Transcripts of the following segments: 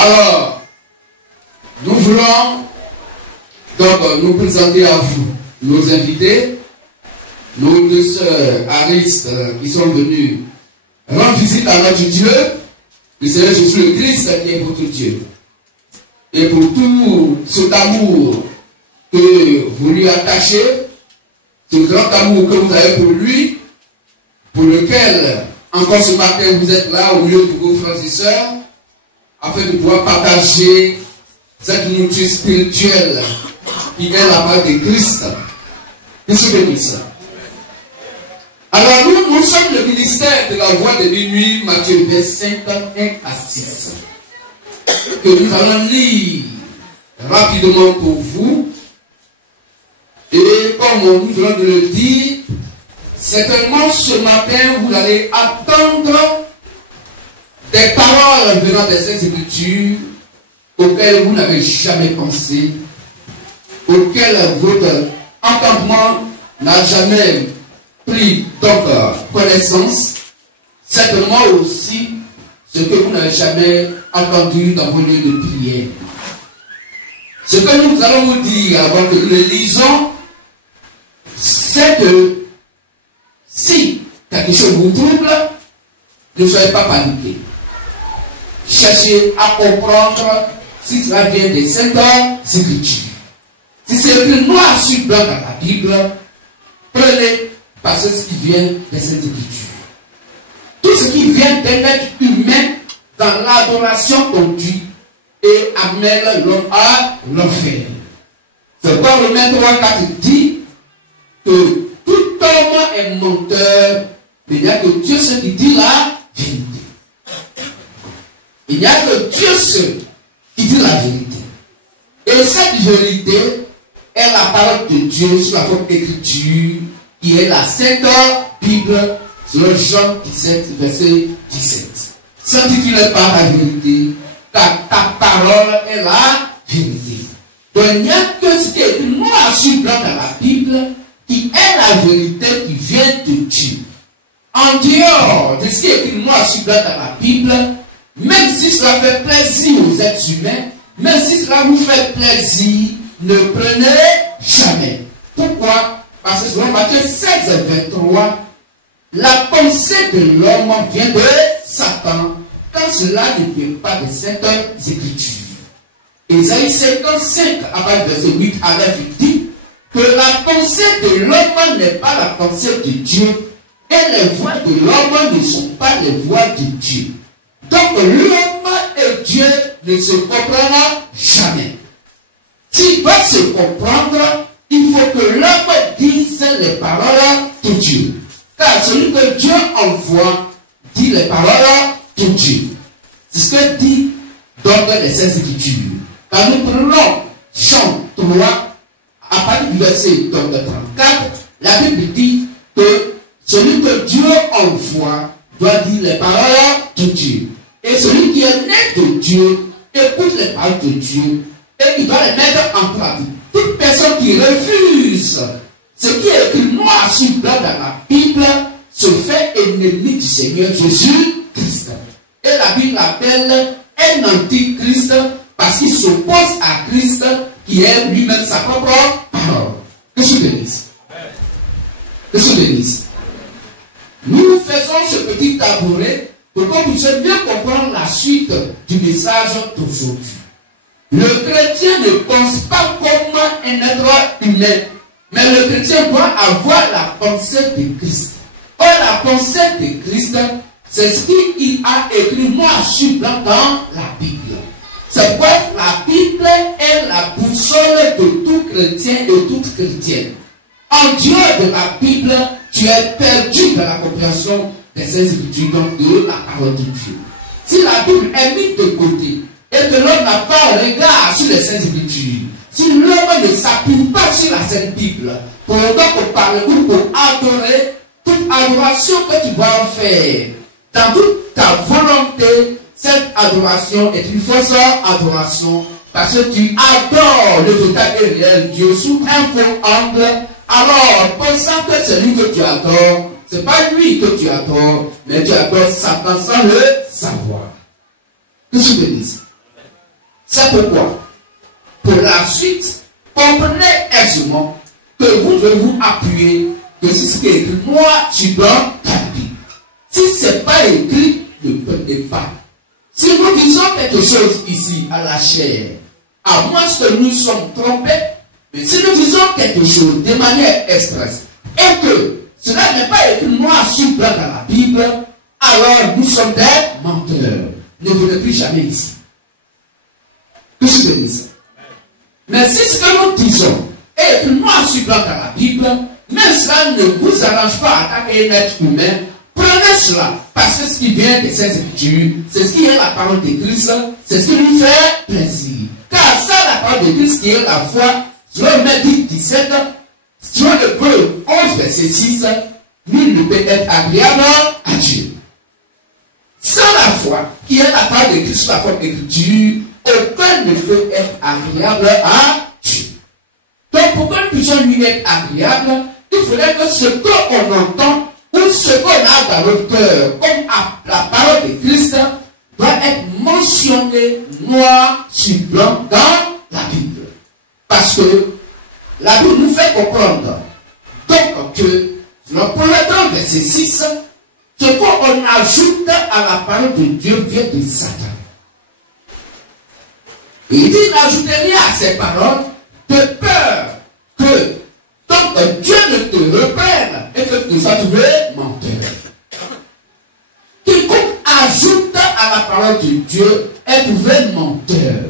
Alors, nous voulons donc nous présenter à vous nos invités, nos deux sœurs Aristes qui sont venues rendre visite à notre Dieu, le Seigneur Jésus le Christ qui est votre Dieu. Et pour tout cet amour que vous lui attachez, ce grand amour que vous avez pour lui, pour lequel encore ce matin vous êtes là au milieu de vos frères et sœurs, afin de pouvoir partager cette nourriture spirituelle qui est la part de Christ. Que se bénisse. Alors nous sommes le ministère de la voix de minuit, Matthieu 25, 1 à 6. Que nous allons lire rapidement pour vous. Et comme nous venons de le dire, certainement ce matin vous allez attendre des paroles venant des Saintes Écritures auxquelles vous n'avez jamais pensé, auxquelles votre entendement n'a jamais pris donc connaissance, certainement aussi ce que vous n'avez jamais entendu dans vos lieux de prière. Ce que nous allons vous dire avant que nous le lisons, c'est que si quelque chose vous trouble, ne soyez pas paniqués. Cherchez à comprendre si cela vient des Saintes Écritures. Si c'est écrit noir sur blanc dans la Bible, prenez parce que ce qui vient des Saintes Écritures. Tout ce qui vient d'un être humain dans l'adoration conduit et amène l'homme à l'enfer. C'est pourquoi Romains 3:4 dit que tout homme est menteur, mais il n'y a que Dieu seul qui dit la vérité. Il n'y a que Dieu seul qui dit la vérité. Et cette vérité est la parole de Dieu sous la forme d'écriture, qui est la Sainte Bible, selon Jean 17, verset 17. Sanctifie-le par la vérité, car ta parole est la vérité. Donc il n'y a que ce qui est écrit noir sur blanc dans la Bible, qui est la vérité qui vient de Dieu. En dehors de ce qui est écrit noir sur blanc dans la Bible, même si cela fait plaisir aux êtres humains, même si cela vous fait plaisir, ne prenez jamais. Pourquoi? Parce que selon Matthieu 16, 23, la pensée de l'homme vient de Satan, quand cela ne vient pas des Saintes Écritures. Ésaïe 55, à partir du verset 8 à 9, dit que la pensée de l'homme n'est pas la pensée de Dieu, et les voies de l'homme ne sont pas les voies de Dieu. Donc l'homme et Dieu ne se comprendront jamais. S'ils doivent se comprendre, il faut que l'homme dise les paroles de Dieu. Car celui que Dieu envoie dit les paroles de Dieu. C'est ce que dit donc les Saintes Écritures. Quand nous prenons Jean 3, à partir du verset 34, la Bible dit que celui que Dieu envoie doit dire les paroles de Dieu. Et celui qui est né de Dieu écoute les paroles de Dieu et il doit les mettre en pratique. Toute personne qui refuse ce qui est écrit noir sur blanc dans la Bible se fait ennemi du Seigneur Jésus-Christ. Et la Bible l'appelle un antichrist parce qu'il s'oppose à Christ qui est lui-même sa propre parole. Que je bénisse. Que je bénisse. Nous faisons ce petit tabouret pour qu'on puisse bien comprendre la suite du message d'aujourd'hui. Le chrétien ne pense pas comme un être humain, mais le chrétien doit avoir la pensée de Christ. Or, la pensée de Christ, c'est ce qu'il a écrit noir sur blanc dans la Bible. C'est pourquoi la Bible est la boussole de tout chrétien et de toute chrétienne. En dehors de la Bible, tu es perdu dans la compréhension des Saintes Écritures, donc de la parole de Dieu. Si la Bible est mise de côté et que l'homme n'a pas un regard sur les Saintes Écritures, si l'homme ne s'appuie pas sur la Sainte Bible, pour parler ou pour adorer, toute adoration que tu vas faire, dans toute ta volonté, cette adoration est une fausse adoration, parce que tu adores le total et réel Dieu sous un faux angle. Alors, pensant que c'est lui que tu adores, c'est pas lui que tu adores, mais tu adores Satan sans le savoir. Que je bénisse. C'est pourquoi, pour la suite, comprenez aisément que vous devez vous appuyer que c'est ce qui est écrit noir sur blanc dans la Bible. Si ce n'est pas écrit, ne prenez pas. Si nous disons quelque chose ici à la chair, à moins que nous sommes trompés, mais si nous disons quelque chose de manière expresse et que cela n'est pas écrit noir sur blanc dans la Bible, alors nous sommes des menteurs. Ne venez plus jamais ici. Que je te dise. Mais si ce que nous disons est écrit noir sur blanc dans la Bible, même cela ne vous arrange pas à attaquer un être humain, prenez cela, parce que ce qui vient de ces Écritures, c'est ce qui est la parole de Christ, c'est ce qui lui fait plaisir. Car ça, la parole de Christ qui est la foi, selon Matthieu 17, selon Hébreux 11, verset 6, nul ne peut être agréable à Dieu. Sans la foi, qui est la parole de Christ, la foi de l'Écriture, aucun ne peut être agréable à Dieu. Donc, pour que nous puissions lui être agréables, il faudrait que ce qu'on entend ou ce qu'on a dans notre cœur, comme la parole de Christ, doit être mentionné noir sur blanc dans la Bible. Parce que la Bible nous fait comprendre donc que le premier 30, verset 6, ce qu'on ajoute à la parole de Dieu vient de Satan. Et il dit n'ajoutez rien à ces paroles de peur que donc Dieu ne te reprenne et que tu sois trouvé menteur. Quiconque ajoute à la parole de Dieu est trouvé menteur.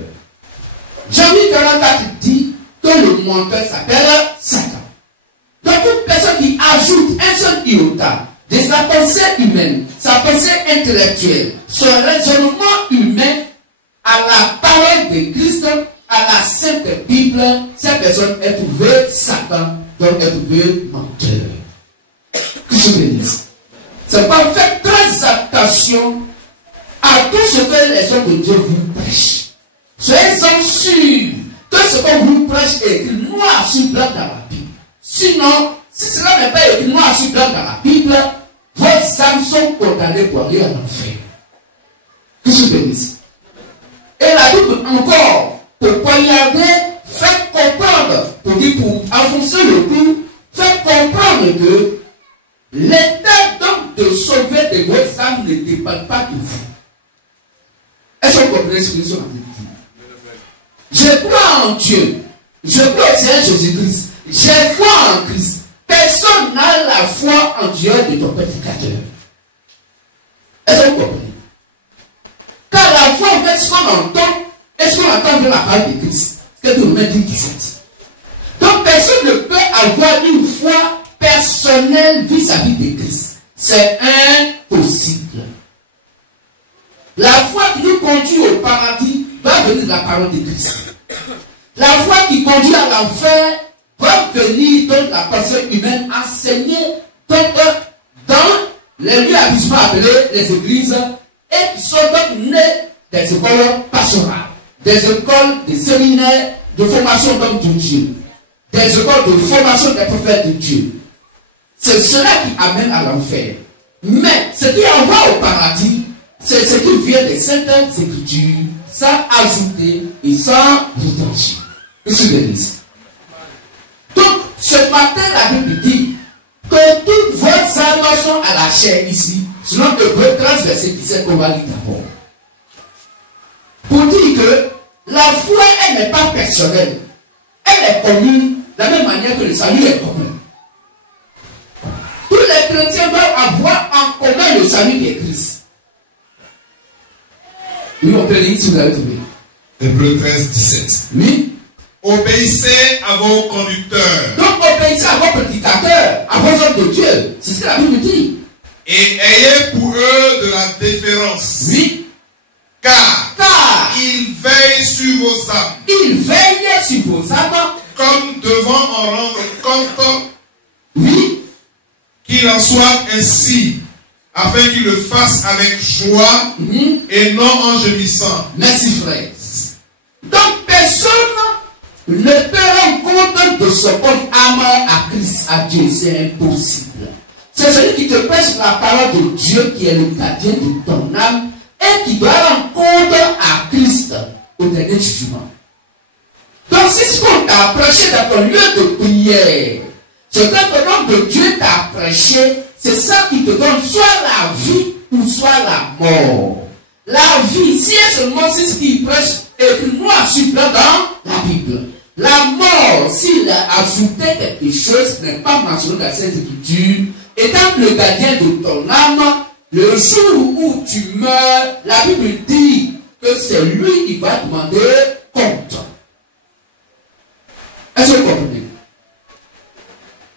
Jean-Luc 44 dit que le menteur s'appelle Satan. Donc toute personne qui ajoute un seul iota de sa pensée humaine, sa pensée intellectuelle, son raisonnement humain à la parole de Christ, à la Sainte Bible, cette personne est trouvée Satan, donc est trouvée menteur. Que je bénisse. C'est pas faire très attention à tout ce que les hommes de Dieu vous prêchent. Soyez-en sûrs que ce qu'on vous prêche est écrit noir sur blanc dans la Bible. Sinon, si cela n'est pas écrit noir sur blanc dans la Bible, vos âmes sont condamnées pour aller en enfer. Que je bénisse. Et la Bible encore, pour poignarder, fait comprendre, pour dire, pour enfoncer le clou, fait comprendre que l'état donc de sauver de vos âmes ne dépend pas de vous. Est-ce que vous comprenez ce que nous sommes en train de dire? Je crois en Dieu. Je crois au Seigneur Jésus-Christ. J'ai foi en Christ. Personne n'a la foi en Dieu de ton prédicateur. Est-ce que vous comprenez? Car la foi, en fait, ce qu'on entend, est-ce qu'on entend de la parole de Christ? C'est de Romains 17. Donc, personne ne peut avoir une foi personnelle vis-à-vis de Christ. C'est impossible. La foi qui nous conduit au paradis va venir de la parole de Christ. La foi qui conduit à l'enfer va venir de la personne humaine enseignée dans les lieux habituellement appelés les églises et qui sont donc nés des écoles pastorales, des écoles de séminaires de formation d'hommes de Dieu, des écoles de formation des prophètes de Dieu. C'est cela qui amène à l'enfer. Mais ce qui envoie au paradis, c'est ce qui vient des saintes écritures, sans ajouter et sans retrancher. Monsieur Denis. Donc, ce matin, la Bible dit que toutes vos âmes sont à la chair ici, selon Hébreux 13, verset 17, qu'on va lire d'abord. Pour dire que la foi, elle n'est pas personnelle. Elle est commune de la même manière que le salut est commun. Tous les chrétiens doivent avoir en commun le salut de Christ. Oui, on peut lire si vous avez trouvé. Hébreux 13, 17. Oui. Obéissez à vos conducteurs. Donc obéissez à vos prédicateurs, à vos hommes de Dieu. C'est ce que la Bible dit. Et ayez pour eux de la déférence. Oui. Car ils veillent sur vos âmes. Ils veillent sur vos âmes. Comme devant en rendre compte. Oui. Qu'il en soit ainsi. Afin qu'ils le fassent avec joie et non en gémissant. Merci frère. Donc personne ne peut rendre compte de ce qu'on âme à Christ, à Dieu. C'est impossible. C'est celui qui te prêche la parole de Dieu qui est le gardien de ton âme et qui doit rendre compte à Christ au dernier jugement. Donc, si ce qu'on t'a prêché dans ton lieu de prière, ce que le nom de Dieu t'a prêché, c'est ça qui te donne soit la vie ou soit la mort. La vie, si c'est seulement ce qu'il prêche, et puis moi, je suis là dans la Bible. La mort, s'il a ajouté quelque chose qui n'est pas mentionné dans cette écriture, étant le gardien de ton âme, le jour où tu meurs, la Bible dit que c'est lui qui va demander compte. Est-ce que vous comprenez?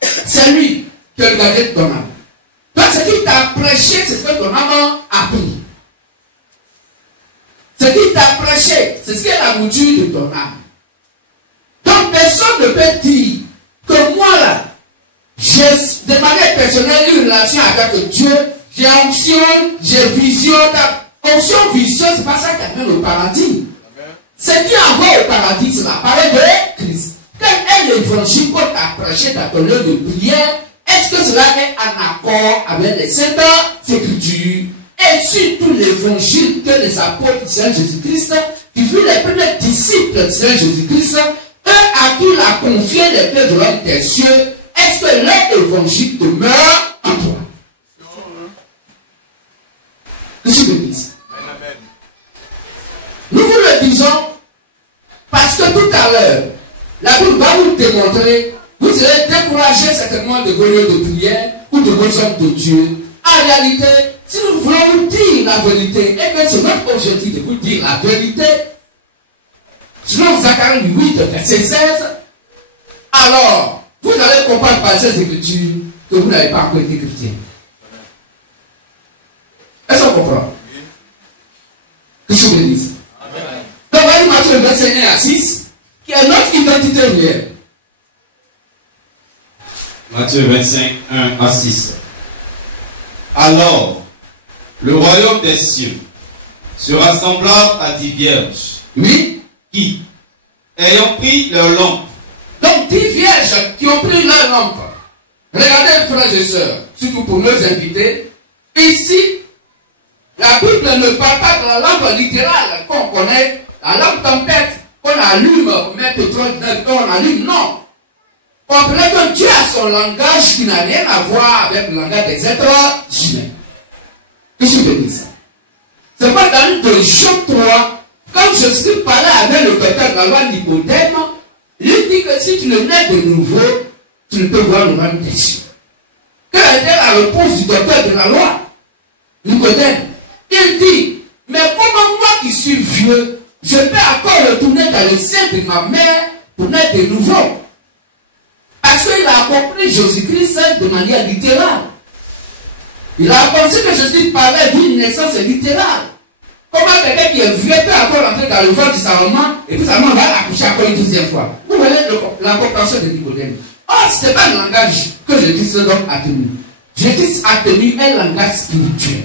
C'est lui qui est le gardien de ton âme. Donc ce qu'il t'a prêché, c'est ce que ton âme a pris. Ce qu'il t'a prêché, c'est ce qui est la mouture de ton âme. Donc personne ne peut dire que moi là, j'ai de manière personnelle une relation avec Dieu, j'ai onction, j'ai vision. Onction, vision, c'est pas ça qui amène au paradis. Ce qui envoie au paradis, c'est la parole de Christ. Quel est l'évangile qu'on t'a prêché dans ton lieu de prière? Est-ce que cela est en accord avec les saintes écritures? Et surtout l'évangile que les apôtres du Seigneur Jésus-Christ, qui furent les premiers disciples du Seigneur Jésus-Christ, eux à qui il a confié les clés de l'homme des cieux, est-ce que leur évangile demeure en toi? Qu'est-ce que je dis? Nous vous le disons parce que tout à l'heure, la Bible va vous démontrer, vous serez découragé certainement de vos lieux de prière ou de vos hommes de Dieu. En réalité, si nous voulons vous dire la vérité, et bien c'est notre objectif de vous dire la vérité, selon Zacharie 8, verset 16, alors vous allez comprendre par ces écritures que vous n'avez pas encore été chrétien. Est-ce qu'on comprend? Que je vous le dise. Donc, voyez Matthieu 25 à 6, qui est notre identité réelle. Matthieu 25, 1 à 6. Alors, le royaume des cieux sera semblable à 10 vierges. Oui. Qui, ayant pris leur lampe. Donc, 10 vierges qui ont pris leur lampe. Regardez, frères et sœurs, surtout pour nos invités. Ici, la Bible ne parle pas de la lampe littérale qu'on connaît, la lampe tempête qu'on allume pour mettre au trône qu'on allume. Non. Comprenez que Dieu a son langage qui n'a rien à voir avec le langage des êtres humains. Qu'est-ce que je veux dire ça? C'est pas dans le Job 3, quand Jésus parlait avec le docteur de la loi Nicodème, il dit que si tu le nais de nouveau, tu ne peux voir le royaume des cieux. Quelle était la réponse du docteur de la loi Nicodème? Il dit, mais comment moi qui suis vieux, je peux encore retourner dans le sein de ma mère pour naître de nouveau? Parce qu'il a compris Jésus-Christ de manière littérale. Il a pensé que Jésus parlait d'une naissance littérale. Comment quelqu'un qui est vieux peut encore entrer dans le ventre de sa maman et puis sa maman va l'accoucher encore une deuxième fois? Vous voyez la compréhension de Nicodème. Or, ce n'est pas le langage que Jésus donc a tenu. Jésus a tenu un langage spirituel.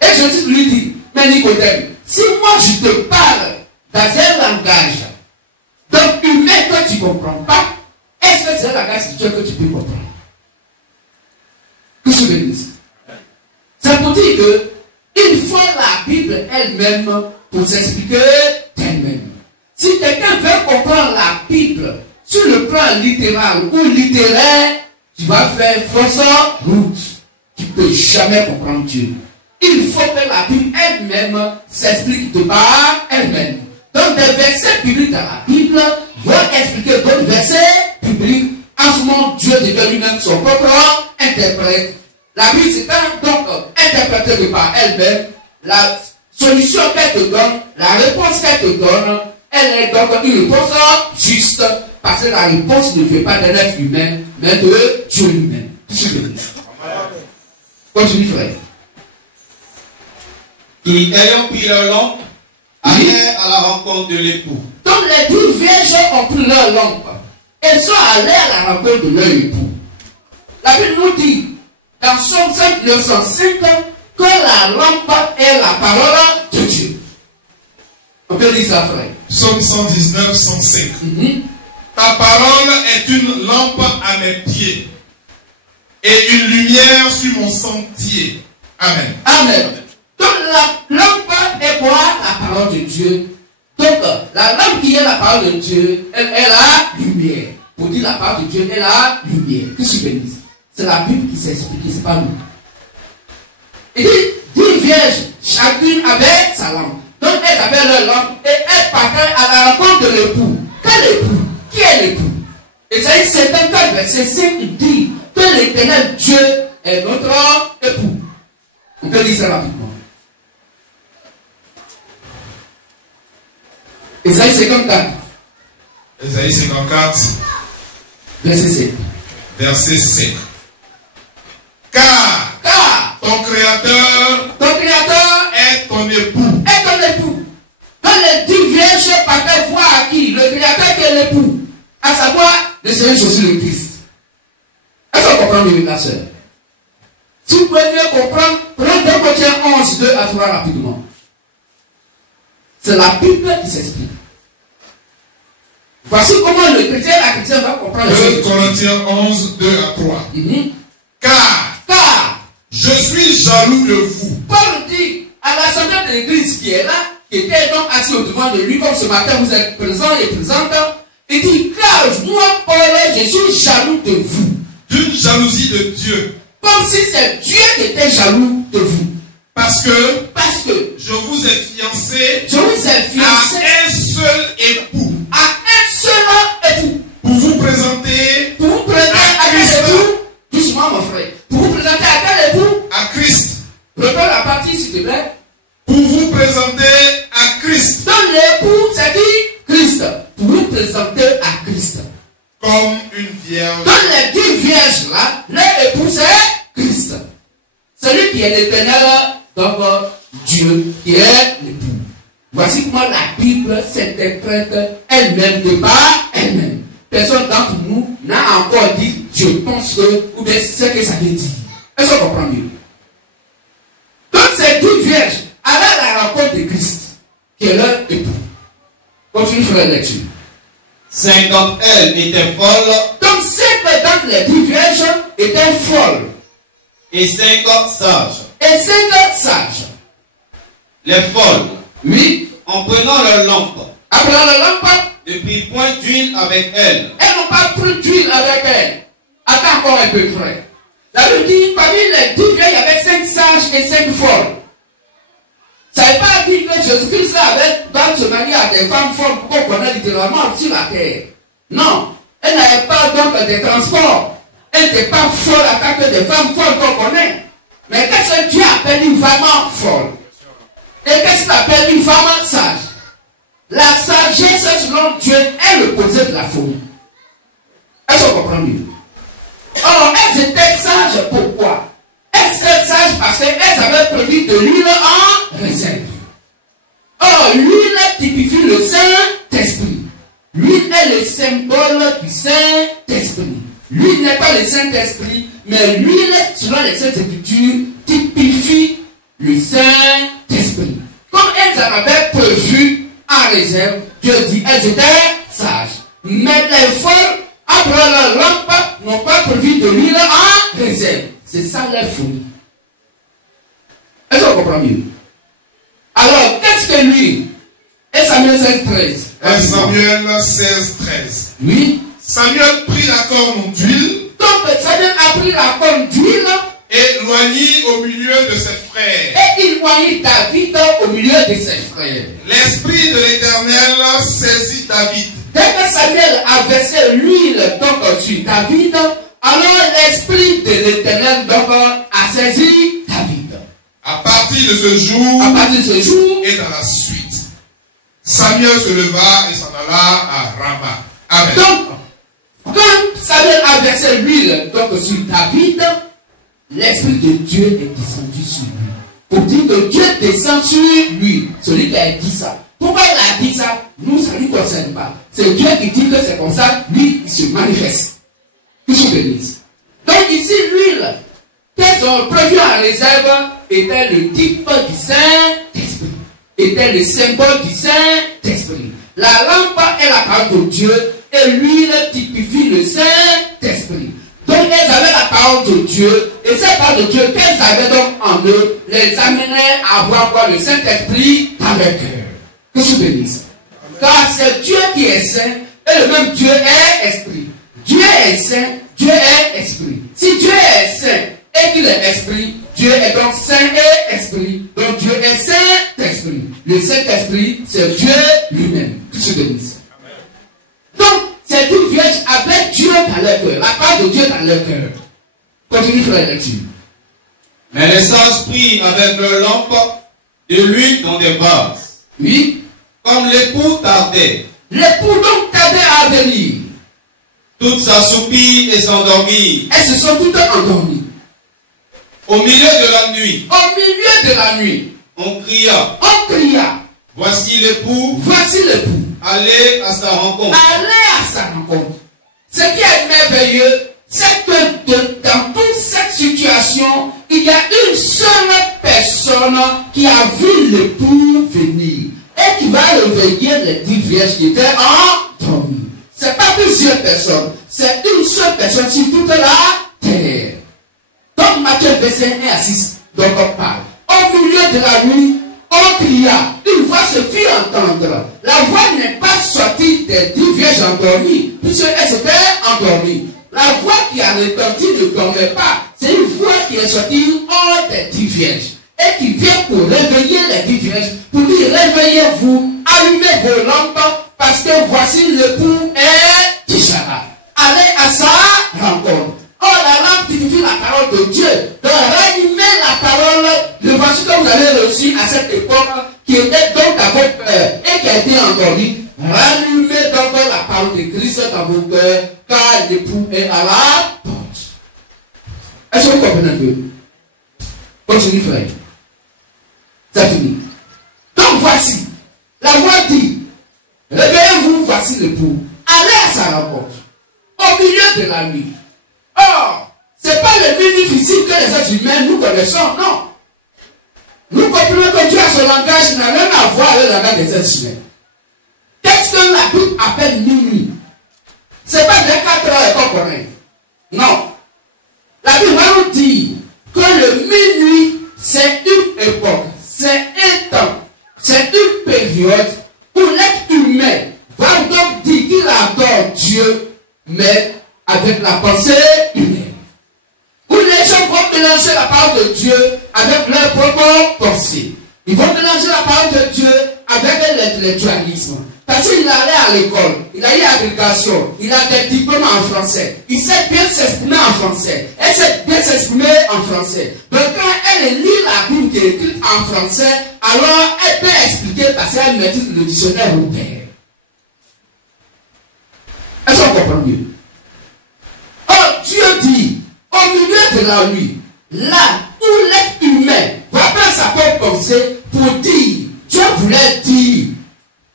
Et Jésus lui dit, mais Nicodème, si moi je te parle dans un langage donc humain que tu ne comprends pas, est-ce que c'est un langage spirituel que tu peux comprendre? Que je veux dire? C'est pour dire que il faut la Bible elle-même pour s'expliquer d'elle-même. Si quelqu'un veut comprendre la Bible sur le plan littéral ou littéraire, tu vas faire fausse route. Tu ne peux jamais comprendre Dieu. Il faut que la Bible elle-même s'explique de par elle-même. Donc des versets bibliques dans la Bible vont expliquer d'autres versets bibliques. En ce moment, Dieu devient lui-même son propre interprète. La Bible s'étant donc interprétée de par elle-même, la solution qu'elle te donne, la réponse qu'elle te donne, elle est donc une réponse juste, parce que la réponse ne vient pas d'un être humain, mais de Dieu lui-même. Continue, frère. Qui, ayant pris leur lampe, allèrent à la rencontre de l'époux. Donc les 10 vierges ont pris leur lampe. Elles sont allées à la rencontre de leur époux. La Bible nous dit, dans Somme 5, 905, que la lampe est la parole de Dieu. On peut dire ça, frère. Psaume 119, 105. Ta parole est une lampe à mes pieds et une lumière sur mon sentier. Amen. Amen. Donc la lampe est quoi? La parole de Dieu. Donc, la lampe qui est la parole de Dieu, elle est la lumière. Pour dire la parole de Dieu, elle est la lumière. Que se bénisse. C'est la Bible qui s'est expliquée, c'est pas nous. Il dit, 10 vierges, chacune avait sa lampe. Donc, elles avaient leur lampe et elles partaient à la rencontre de l'époux. Quel époux? Qui est l'époux? Ésaïe 54, verset 5 dit que l'Éternel Dieu est notre époux. On peut dire ça rapidement. Ésaïe 54. Ésaïe 54, verset 5. verset 5. Car ton créateur est ton époux. Est ton époux. Quand les 10 vierges partaient voir à qui? Le créateur qui est l'époux. À savoir le Seigneur Jésus le Christ. Est-ce qu'on comprend mieux, la sœur? Si vous pouvez mieux comprendre, prenez 2 Corinthiens 11, 2 à 3 rapidement. C'est la Bible qui s'explique. Voici comment le chrétien et la chrétienne va comprendre les choses. 2 Corinthiens 11, 2 à 3. Car je suis jaloux de vous. Paul dit à l'assemblée de l'église qui est là, qui était donc assis au devant de lui, comme ce matin vous êtes présents et présentes, il dit, car moi, Paul, je suis jaloux de vous. D'une jalousie de Dieu. Comme si c'est Dieu qui était jaloux de vous. Parce que je vous ai fiancé, à un seul époux. À un seul époux. Pour vous présenter à quel époux? Doucement mon frère. Pour vous présenter à quel époux? À Christ. Reprends la partie s'il te plaît. Pour vous présenter à Christ. Donc l'époux, c'est qui? Christ. Pour vous présenter à Christ. Comme une vierge. Dans les 10 vierges là, l'époux c'est Christ. Celui qui est l'éternel, donc Dieu qui est l'époux. Voici comment la Bible s'interprète elle-même de par elle-même. Personne d'entre nous n'a encore dit je pense que, ou bien ce que ça veut dire. Est-ce qu'on comprend mieux? Donc ces 10 vierges allaient à la rencontre de Christ, qui est leur époux. Continue sur la lecture. 50 elles étaient folles. Donc 5 d'entre les 10 vierges étaient folles. Et 50 sages. Et 5 sages. Les folles. Oui. En prenant leur lampe. Après la lampe. Ne prirent point d'huile avec elles. Elles n'ont pas pris d'huile avec elles. Attends encore un peu, frère. La Bible dit, parmi les 10 vierges, il y avait 5 sages et 5 folles. Ça n'est pas dit que Jésus-Christ avait dans se marier à des femmes folles qu'on connaît littéralement sur la terre. Non. Elle n'avait pas donc des transports. Elle n'était pas folle à tant que des femmes folles qu'on connaît. Mais qu'est-ce que Dieu appelle une femme folle? Et qu'est-ce qu'il appelle une femme sage? La sagesse selon Dieu est le posé de la folie. Est-ce qu'on comprend mieux? Or, elles étaient sages, pourquoi? Elles étaient sages parce qu'elles avaient produit de l'huile en réserve. Or, l'huile typifie le Saint-Esprit. L'huile est le symbole du Saint-Esprit. L'huile n'est pas le Saint-Esprit, mais l'huile, selon les Saintes Écritures, typifie le Saint-Esprit. Comme elles en avaient prévu en réserve, Dieu dit, elles étaient sages. Mais les folles, après leur lampe, n'ont pas prévu de l'huile en réserve. C'est ça la folie. Est-ce qu'on comprend mieux? Alors, qu'est-ce que l'huile? Et Samuel 16-13. 1 Samuel 16-13. Oui. Samuel prit la corne d'huile. Donc, Samuel a pris la corne d'huile. Et loignit au milieu de ses frères. Et il loignit David au milieu de ses frères. L'esprit de l'Éternel saisit David. Dès que Samuel a versé l'huile donc sur David, alors l'esprit de l'Éternel donc a saisi David. À partir de ce jour, et dans la suite, Samuel se leva et s'en alla à Rama. Amen. Donc, quand Samuel a versé l'huile donc sur David, l'Esprit de Dieu est descendu sur lui. Pour dire que Dieu descend sur lui, celui qui a dit ça. Pourquoi il a dit ça? Nous, ça ne nous concerne pas. C'est Dieu qui dit que c'est comme ça, lui, il se manifeste. Il se bénisse. Donc ici, l'huile, qu'elles ont prévu en réserve, était le type du Saint-Esprit. Était le symbole du Saint-Esprit. La lampe est la parole de Dieu et l'huile typifie le Saint-Esprit. Donc elles avaient la parole de Dieu et cette parole de Dieu qu'elles avaient donc en eux les amenait à avoir quoi? Le Saint-Esprit avec eux. Que se bénisse. Car c'est Dieu qui est saint et le même Dieu est esprit. Dieu est saint, Dieu est esprit. Si Dieu est saint et qu'il est esprit, Dieu est donc saint et esprit. Donc Dieu est Saint-Esprit. Le Saint-Esprit, c'est Dieu lui-même. Que se bénisse. Donc, c'est une vierge avec Dieu dans leur cœur. La part de Dieu dans leur cœur. Continue frère la lecture. Mais les sages prient avec leur lampe de l'huile dans des vases. Oui. Comme l'époux tardait. L'époux donc tardait à venir. Toutes s'assoupirent et s'endormirent. Elles se sont toutes endormies. Au milieu de la nuit. Au milieu de la nuit. On cria. On cria. Voici l'époux. Voici l'époux. Allez à sa rencontre. Allez à sa rencontre. Ce qui est merveilleux, c'est que dans toute cette situation, il y a une seule personne qui a vu l'époux venir et qui va réveiller les 10 vierges qui étaient endormies. Ce n'est pas plusieurs personnes, c'est une seule personne sur toute la terre. Donc Matthieu verset 1 à 6, donc on parle. Au milieu de la nuit, on cria, une voix se fit entendre. La voix n'est pas sortie des 10 vierges endormies, puisqu'elles étaient endormies. La voix qui a retenti ne dormait pas. C'est une voix qui est sortie hors des 10 vierges. Et qui vient pour réveiller les 10 vierges, pour dire réveillez-vous, allumez vos lampes, parce que voici l'époux est déjà là. Allez à sa rencontre. Oh, la lampe signifie la parole de Dieu. Donc rallumez la parole, le voici que vous avez reçu à cette époque, qui était donc à votre cœur et qui a été endormi. Rallumez donc la parole de Christ dans vos cœurs, car l'époux est à la porte. Est-ce que vous comprenez un peu? Continue, frère. C'est fini. Donc voici, la voix dit, réveillez-vous, voici l'époux. Allez à sa rencontre, au milieu de la nuit. Or, ce n'est pas le plus difficile que les êtres humains nous connaissons, non. Nous comprenons que Dieu a son langage qui n'a rien à voir avec le langage des êtres humains. Qu'est-ce que la Bible appelle minuit? Ce n'est pas des 4 heures qu'on connaît. Non. La Bible va nous dire que le minuit, c'est une époque, c'est un temps, c'est une période où l'être humain va donc dire qu'il adore Dieu, mais avec la pensée humaine. Où les gens vont mélanger la parole de Dieu avec leur propre pensée. Ils vont mélanger la parole de Dieu avec l'intellectualisme. Parce qu'il allait à l'école, il a eu l'agrégation, il a des diplômes en français, il sait bien s'exprimer en français, elle sait bien s'exprimer en français. Donc quand elle lit la Bible qui est écrite en français, alors elle peut expliquer parce qu'elle maîtrise le dictionnaire européen. Est-ce qu'on comprend mieux? Oh, Dieu dit, au milieu de la nuit, là où l'être humain va prendre sa propre pensée pour dire, Dieu voulait dire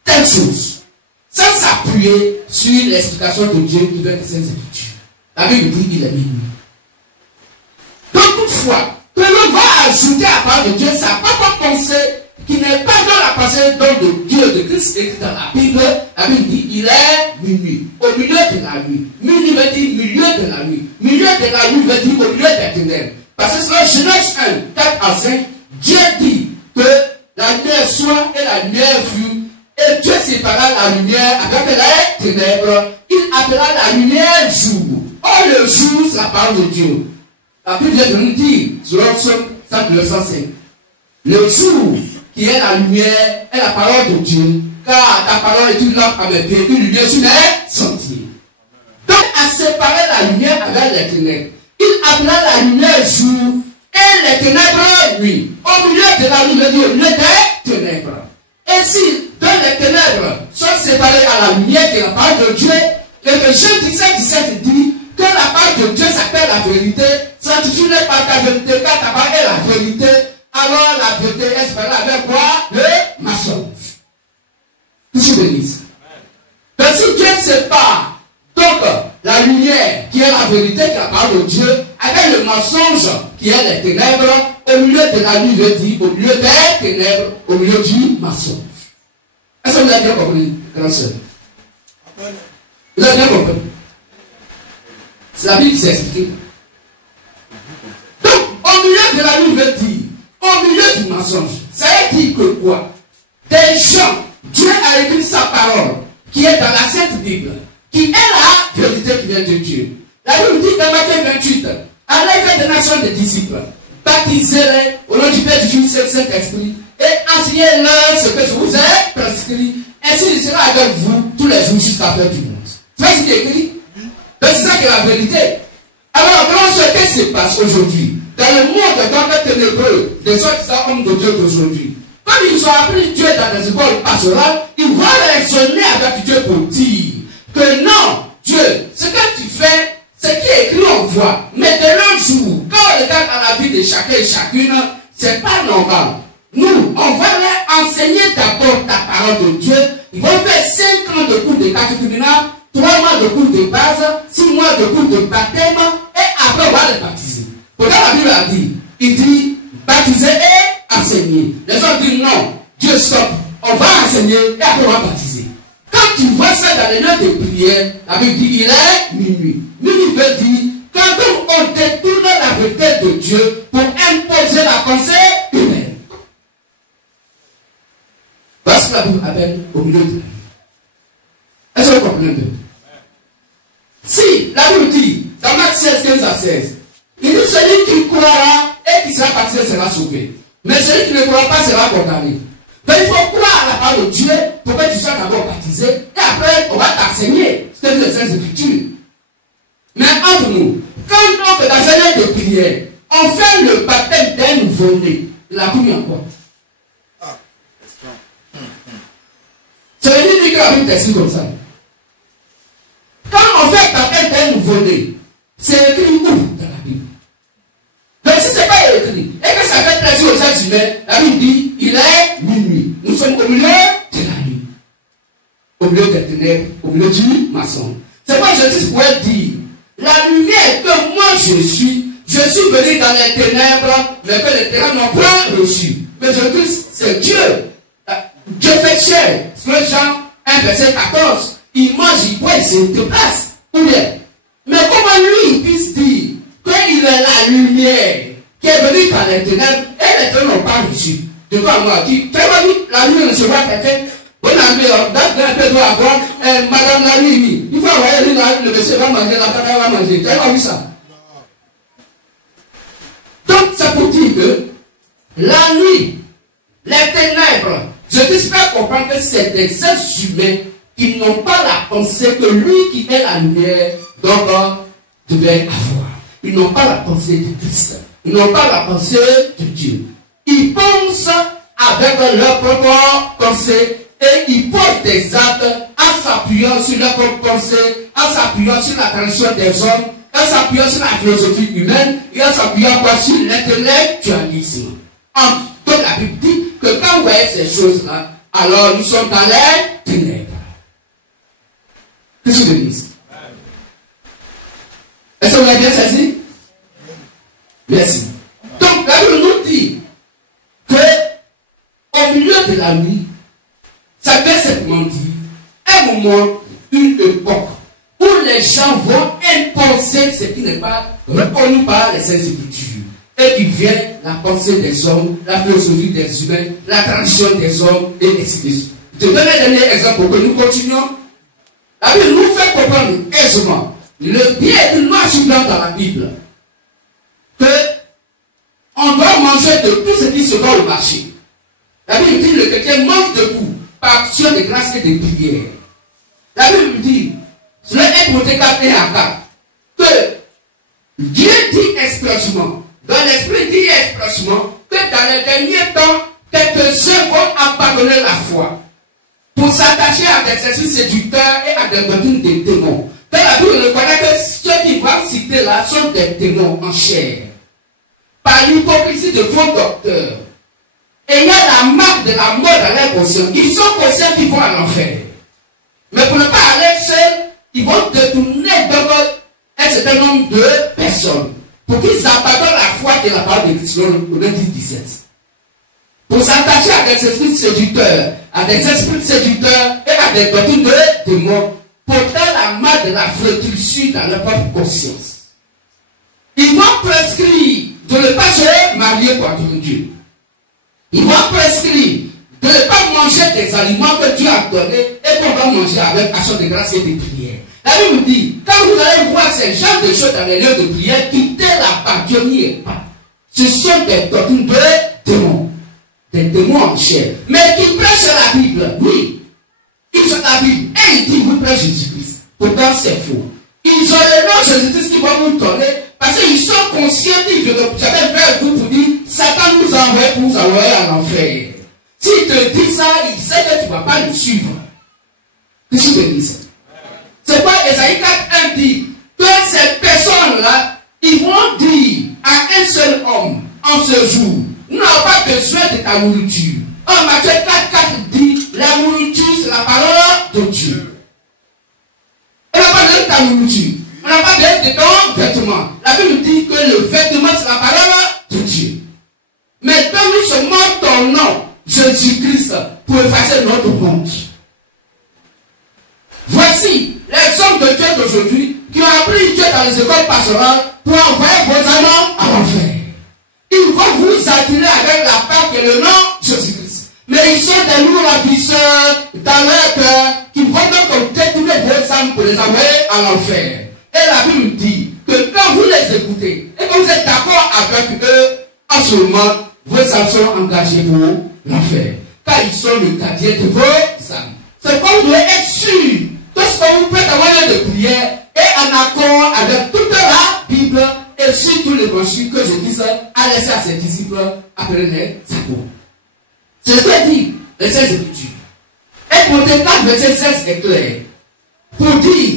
telle chose, sans s'appuyer sur l'explication de Dieu qui vient de ses Écritures. La Bible dit qu'il est minuit. Donc toutefois, que l'on va ajouter à part de Dieu sa propre pensée, qui n'est pas dans la pensée de Dieu, de Christ écrit dans la Bible dit il est minuit, au milieu de la nuit. Minuit veut dire milieu de la nuit. Milieu de la nuit veut dire au milieu des ténèbres. Parce que c'est Genèse 1, 4 à 5, Dieu dit que la lumière soit et la lumière fut. Et Dieu sépara la lumière avec les ténèbres. Il appela la lumière jour. Or le jour, c'est la parole de Dieu. La Bible vient de nous dire, sur Psaume 105, le jour qui est la lumière est la parole de Dieu. Car ta parole est une lampe à mes pieds, une lumière sur mes sentiers. Donc, à séparer la lumière avec les ténèbres, il appela la lumière jour et les ténèbres nuit. Au milieu de la nuit, il dit au milieu des ténèbres. Et si dans les ténèbres sont séparées à la lumière qui est la parole de Dieu, et que Jean 17 dit que la parole de Dieu s'appelle la vérité, sanctifie-le par ta vérité, car ta parole est la vérité, alors la vérité est séparée avec quoi? Le mensonge. Que je bénisse. Donc si Dieu sépare donc la lumière qui est la vérité, qui est la parole de Dieu, avec le mensonge qui est les ténèbres, au milieu de la nuit, je dis, au milieu des ténèbres, au milieu du mensonge. Est-ce que vous avez bien compris, grand sœur? Vous avez bien compris? C'est la Bible qui s'est expliquée. Donc, au milieu de la nuit, je dis, au milieu du mensonge, ça veut dire que quoi? Des gens, parole qui est dans la Sainte Bible, qui est la vérité qui vient de Dieu. La Bible dit dans Matthieu 28, allez faire des nations des disciples, baptisez-les au nom du Père, du Fils et du Saint-Esprit, et enseignez-leur ce que je vous ai prescrit, ainsi il sera avec vous tous les jours jusqu'à la fin du monde. Tu vois ce qui est écrit? C'est ça qui est la vérité. Alors, qu'est-ce qui se passe aujourd'hui? Dans le monde dans le ténébreux des soi-disant hommes de Dieu d'aujourd'hui, comme ils ont appris Dieu dans des écoles pastorales, ils vont raisonner avec Dieu pour dire que non, Dieu, ce que tu fais, ce qui est écrit, on voit. Mais de nos jours, quand on regarde dans la vie de chacun et chacune, c'est pas normal. Nous, on va leur enseigner d'abord ta parole de Dieu. Ils vont faire 5 ans de cours de catéchuménat, 3 mois de cours de base, 6 mois de cours de baptême, et après on va les baptiser. Pourquoi la Bible a dit? Il dit baptiser et enseigner. Les autres disent non, Dieu stop. On va enseigner et après on va baptiser. Quand tu vois ça dans les lieux de prière, la Bible dit il est minuit. Minuit veut dire quand on détourne la vérité de Dieu pour imposer la pensée humaine. Voilà ce que la Bible appelle au milieu de la vie. Est-ce que vous comprenez un peu? Si la Bible dit dans Matthieu 16, 15 à 16, il dit celui qui croira et qui sera baptisé sera sauvé. Mais celui qui ne croira pas sera condamné. Donc il faut croire à la parole de Dieu pour que tu sois d'abord baptisé et après on va t'enseigner ce que dit les Saintes Écritures. Mais entre nous, quand on fait l'enseignement de prière, on fait le baptême d'un nouveau-né. Il a commis en quoi? C'est veut dire que la Bible t'explique comme ça. Quand on fait le baptême d'un nouveau-né, c'est écrit où dans la Bible? Donc si ce n'est pas écrit, et que ça fait plaisir aux êtres humains, la Bible dit, il est minuit. Nous sommes au milieu de la nuit. Au milieu des ténèbres, au milieu du maçon. C'est quoi Jésus pourrait dire? La lumière que moi je suis venu dans les ténèbres, mais que les ténèbres n'ont pas reçu. Mais Jésus, c'est Dieu. Dieu fait chair. C'est Jean 1, verset 14. Il mange, il boit, il se déplace. Ou bien. Mais comment lui, il puisse dire qu'il est la lumière qui est venue dans les ténèbres et les ténèbres n'ont pas reçu. De quoi moi qui la lumière ne se voit quelqu'un. On a mis un peu de avoir madame la nuit. Il faut envoyer le monsieur va manger, la femme va manger. Tu as pas vu ça? Donc, ça pour dire que la nuit, les ténèbres, je t'espère comprendre que c'est des êtres humains qui n'ont pas la pensée que lui qui est la lumière devait avoir. Ils n'ont pas la pensée de Christ. Ils n'ont pas la pensée de Dieu. Ils pensent avec leur propre pensée et ils posent des actes en s'appuyant sur leur propre pensée, en s'appuyant sur la tradition des hommes, en s'appuyant sur la philosophie humaine et en s'appuyant sur l'intellectualisme. Donc la Bible dit que quand vous voyez ces choses-là, alors nous sommes dans les ténèbres. Qu'est-ce que vous dites? Est-ce que vous avez bien saisi? Merci. Donc la Bible nous dit que au milieu de la nuit, ça veut simplement dire un moment, une époque où les gens vont imposer ce qui n'est pas reconnu par les Saintes Écritures et qui vient la pensée des hommes, la philosophie des humains, la tradition des hommes et ainsi de suite. Je donne un dernier exemple pour que nous continuions. La Bible nous fait comprendre aisément le bien est noir sur blanc dans la Bible que on doit manger de tout ce qui se vend au marché. La Bible dit que le chrétien mange debout par action de grâce et de prière. La Bible dit, sur le 1 Timothée 4 et 4, que Dieu dit expressement, dans l'esprit dit expressement, que dans les derniers temps, quelques-uns vont abandonner la foi pour s'attacher à des esprits séducteurs et à des doctrines des démons. Dans la Bible, on reconnaît que ceux qui vont citer là sont des démons en chair. Par l'hypocrisie de faux docteurs. Et il y a la marque de la mort dans leur conscience. Ils sont conscients qu'ils vont à l'enfer. Mais pour ne pas aller seuls, ils vont détourner un certain nombre de personnes pour qu'ils abandonnent la foi de la parole de Christ, au 10-17. Pour s'attacher à des esprits séducteurs, à des esprits séducteurs et à des doctrines de démons, portant la marque de la flétrissure dans leur propre conscience. Ils vont prescrire de ne pas se marier contre Dieu. Ils vont prescrire de ne pas manger des aliments que Dieu a donnés et qu'on va manger avec action de grâce et de prière. La Bible dit, quand vous allez voir ces genres de choses dans les lieux de prière, quittez la bâtonnière pas. Ce sont des doctrines de démons. Des démons en chair. Mais qui prêchent la Bible, oui. Ils ont la Bible et ils disent, vous prêchez Jésus-Christ. Pourtant, c'est faux. Ils ont le nom de Jésus-Christ qui va vous donner parce qu'ils sont conscients que j'avais fait vous pour dire, Satan nous a envoyé pour nous envoyer à l'enfer. S'il te dit ça, il sait que tu ne vas pas le suivre. Qu'est-ce que tu dis ça? C'est quoi Esaïe 4:1 dit que ces personnes-là, ils vont dire à un seul homme en ce jour, nous n'avons pas besoin de ta nourriture. En Matthieu 4:4 dit, la nourriture c'est la parole de Dieu. On n'a pas besoin de ta nourriture. On n'a pas besoin de ton vêtement. La Bible dit que le vêtement c'est la parole de Dieu. Mais donne-nous seulement ton nom, Jésus-Christ, pour effacer notre honte. Voici les hommes de Dieu d'aujourd'hui qui ont appris Dieu dans les écoles pastorales pour envoyer vos amants à l'enfer. Ils vont vous attirer avec la part que le nom Jésus-Christ. Mais ils sont des lourds ravisseurs dans leur cœur qui vont donc détourner vos âmes pour les envoyer à l'enfer. Et la Bible dit que quand vous les écoutez et que vous êtes d'accord avec eux, en ce moment, vos âmes sont engagées pour l'enfer. Car ils sont le gardien de vos âmes. C'est comme vous devez être sûr que ce que vous faites avoir de prière est en accord avec toute la Bible et surtout l'évangile que Jésus a laissé à ses disciples après les apôtres. C'est ce que dit les 16 Écritures. Et pour 4, verset 16 est clair. Pour dire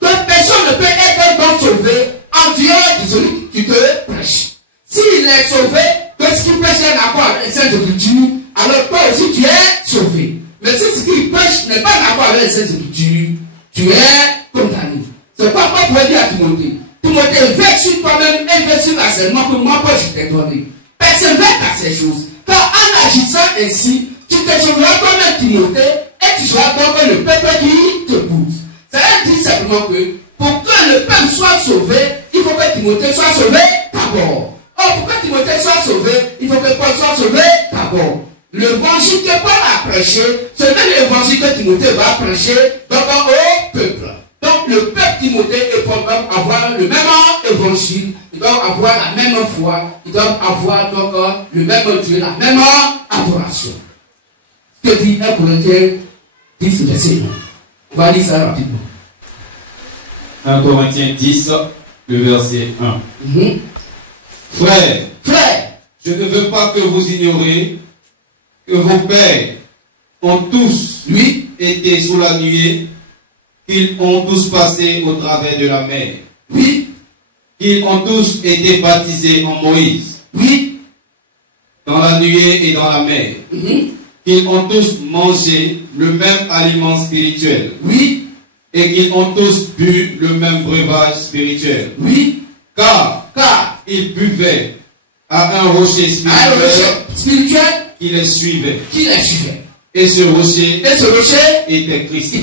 que personne ne peut être donc sauvé en dehors de celui qui te prêche. S'il est sauvé, que ce qui prêche est en accord avec les 16 Écritures, alors toi aussi tu es sauvé. Mais si ce qui prêche n'est pas en accord avec les 16 Écritures, tu es condamné. C'est pas moi pour dire à Timothée. Timothée, veille sur toi-même et veille sur l'enseignement que moi, je t'ai donné. Persévère à ces choses. Car en agissant ainsi, tu te sauveras toi-même, Timothée, et tu seras donc le peuple qui te pousse. Ça veut dire simplement que pour que le peuple soit sauvé, il faut que Timothée soit sauvé d'abord. Or, pour que Timothée soit sauvé, il faut que Paul soit sauvé d'abord. L'évangile que Paul a prêché, c'est même l'évangile que Timothée va prêcher donc au peuple. Donc le peuple Timothée et Paul doivent avoir le même évangile, ils doivent avoir la même foi, ils doivent avoir donc le même Dieu, la même adoration. Ce que dit 1 Corinthiens 10, verset 1. On va lire ça rapidement. 1 Corinthiens 10, le verset 1. Frères, je ne veux pas que vous ignoriez que vos pères ont tous, été sous la nuée, qu'ils ont tous passé au travers de la mer. Qu'ils ont tous été baptisés en Moïse. Dans la nuée et dans la mer. Qu'ils ont tous mangé le même aliment spirituel. Et qu'ils ont tous bu le même breuvage spirituel. Car ils buvaient à un rocher spirituel qui les suivait. Et ce rocher était Christ.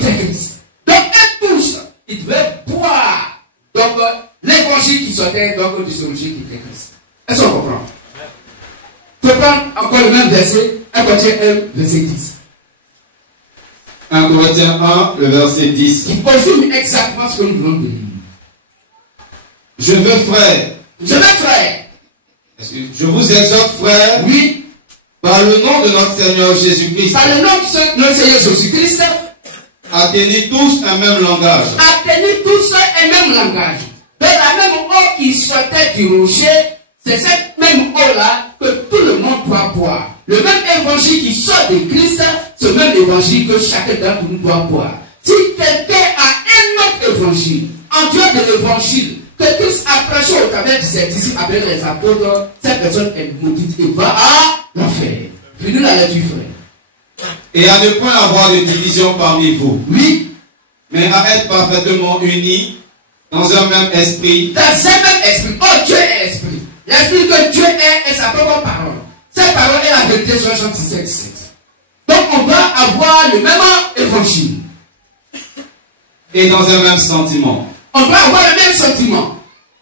Donc, eux tous, ils devaient boire donc l'évangile qui sortait donc de ce rocher qui était Christ. Est-ce qu'on comprend? Je peux prendre encore le même verset, 1 Corinthiens 1, verset 10. 1 Corinthiens 1, le verset 10. Qui confirme exactement ce que nous venons de lire. Je veux, frère. Je vous exhorte, frère. Par le nom de notre Seigneur Jésus-Christ. Par le nom de notre Seigneur Jésus-Christ. À tenir tous un même langage. De la même eau qui sortait du rocher, c'est cette même eau-là que tout le monde doit boire. Le même évangile qui sort de Christ, ce même évangile que chacun d'entre nous doit boire. Si quelqu'un a un autre évangile, en dehors de l'évangile que Christ a prêché au travers de ses disciples avec les apôtres, cette personne est maudite et va à l'enfer. Venez la lecture, frère. Et à ne point avoir de division parmi vous. Mais à être parfaitement unis dans un même esprit. Oh, Dieu est esprit. L'esprit que Dieu est sa propre parole. Cette parole est la vérité sur Jean 17. Donc on doit avoir le même évangile. Et dans un même sentiment. On doit avoir le même sentiment.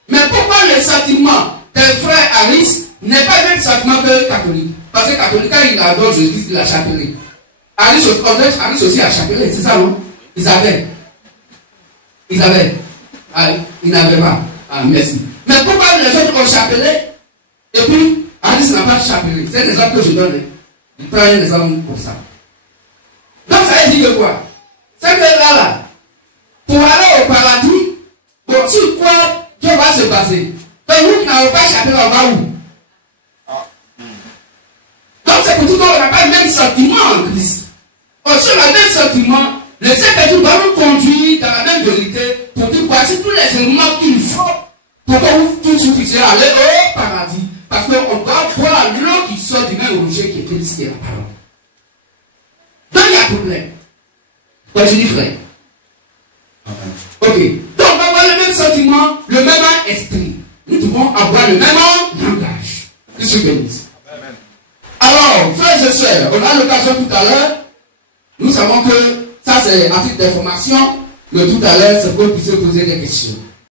Mais pourquoi le sentiment des frères Harris n'est pas le même sentiment que catholique? Parce que catholique, quand il adore Jésus, il l'a chapelé. Alice aussi a Chapelet, c'est ça, non? Isabelle. Ah, il n'avait pas. Ah, merci. Mais pourquoi les autres ont Chapelet et puis Alice n'a pas de Chapelet? C'est des exemples que je donne. Je prends un exemple pour ça. Donc ça veut dire quoi? C'est que là, pour aller au paradis, bon, sur quoi Dieu va se passer? Donc nous qui n'avons pas Chapelet, on va où? Donc c'est pour dire qu'on n'a pas le même sentiment en Christ. Aussi, on a le même sentiment. Le Saint-Esprit va nous conduire dans la même vérité pour dire voici tous les éléments qu'il faut pour que vous tous puissiez aller au paradis. Parce qu'on doit voir l'eau qui sort du même objet qui était ici, la parole. Donc il y a problème. Donc je dis frère. Ok. Donc on va avoir le même sentiment, le même esprit. Nous devons avoir le même langage. Que ce que bénisse. Alors, frères et sœurs, on a l'occasion tout à l'heure. Nous savons que ça c'est à titre d'information. Mais tout à l'heure, c'est pour que vous puissiez poser des questions.